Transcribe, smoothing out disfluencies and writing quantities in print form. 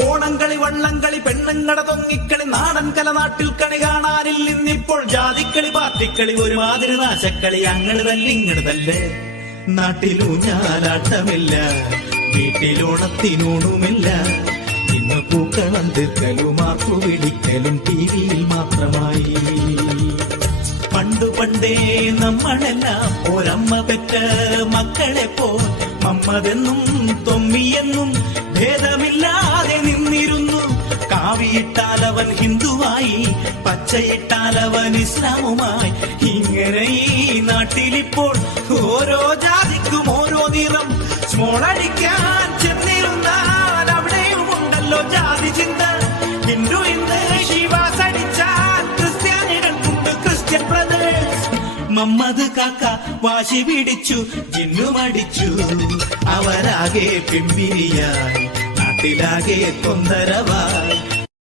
ഓണംകളി വള്ളംകളി പെണ്ണുങ്ങടെ തൊങ്ങിക്കളി നാടൻ കല നാട്ടിൽ കണി കാണാനിൽ ഇന്നിപ്പോൾ ജാതിക്കളി പാർട്ടിക്കളി ഒരുമാതിരി നാശക്കളി അങ്ങട് തല്ലിങ്ങട് തല്ലേ. നാട്ടിലൂഞ്ഞാലാട്ടമില്ല, വീട്ടിലോണത്തിനൂണുമില്ല. ഇന്ന് പൂക്കളം തീർക്കലും ആക്കു വിളിക്കലും ടിവിയിൽ മാത്രമായി. പണ്ടു പണ്ടേ നമ്മളെല്ലാം ഒരമ്മ പെറ്റ മക്കളെ പോ മമ്മതെന്നും തൊമ്മിയെന്നും ഭേദമില്ലാതെ നിന്നിരുന്നു. കാവിയിട്ടാലവൻ ഹിന്ദുവായി, പച്ചയിട്ടാലവൻ ഇസ്ലാമുമായി. ഇങ്ങനെ ഈ നാട്ടിലിപ്പോൾ ഓരോ ജാതിക്കും ഓരോ നിറം. സ്മോളടിക്കാൻ ചെന്നിരുന്നാൽ അവിടെയും ഉണ്ടല്ലോ ജാതി ചിന്ത. ഹിന്ദു ഇന്ന് ശിവാസ് അടിച്ചാൽ ക്രിസ്ത്യാനികൾക്കുണ്ട് ക്രിസ്ത്യൻ ബ്രദേഴ്സ്. മമ്മദ് കാക്ക വാശി പിടിച്ചു, ജിന്നുമടിച്ചു. അവരാകെ പിമ്പിരിയായി, നാട്ടിലാകെ തൊന്തരവായി.